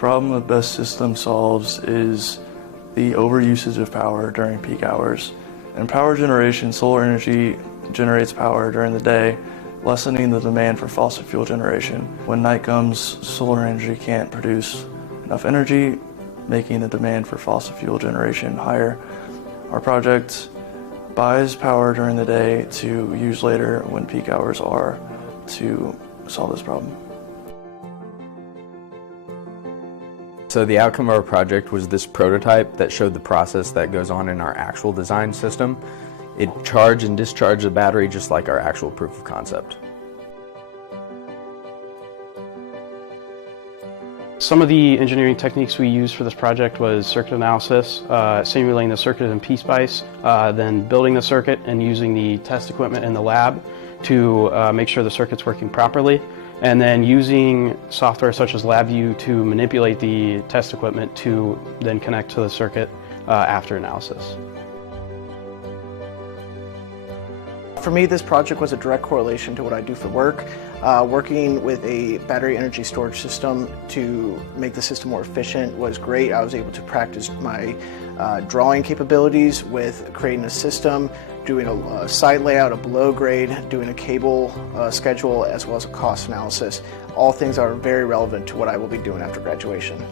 problem the BEST system solves is the overusage of power during peak hours. In power generation, solar energy generates power during the day, lessening the demand for fossil fuel generation. When night comes, solar energy can't produce enough energy, making the demand for fossil fuel generation higher. Our project buys power during the day to use later when peak hours are to solve this problem. So the outcome of our project was this prototype that showed the process that goes on in our actual design system. It charged and discharged the battery just like our actual proof of concept. Some of the engineering techniques we used for this project was circuit analysis, simulating the circuit in PSpice, then building the circuit and using the test equipment in the lab to make sure the circuit's working properly, and then using software such as LabVIEW to manipulate the test equipment to then connect to the circuit after analysis. For me, this project was a direct correlation to what I do for work. Working with a battery energy storage system to make the system more efficient was great. I was able to practice my drawing capabilities with creating a system, doing a site layout, a below grade, doing a cable schedule, as well as a cost analysis. All things are very relevant to what I will be doing after graduation.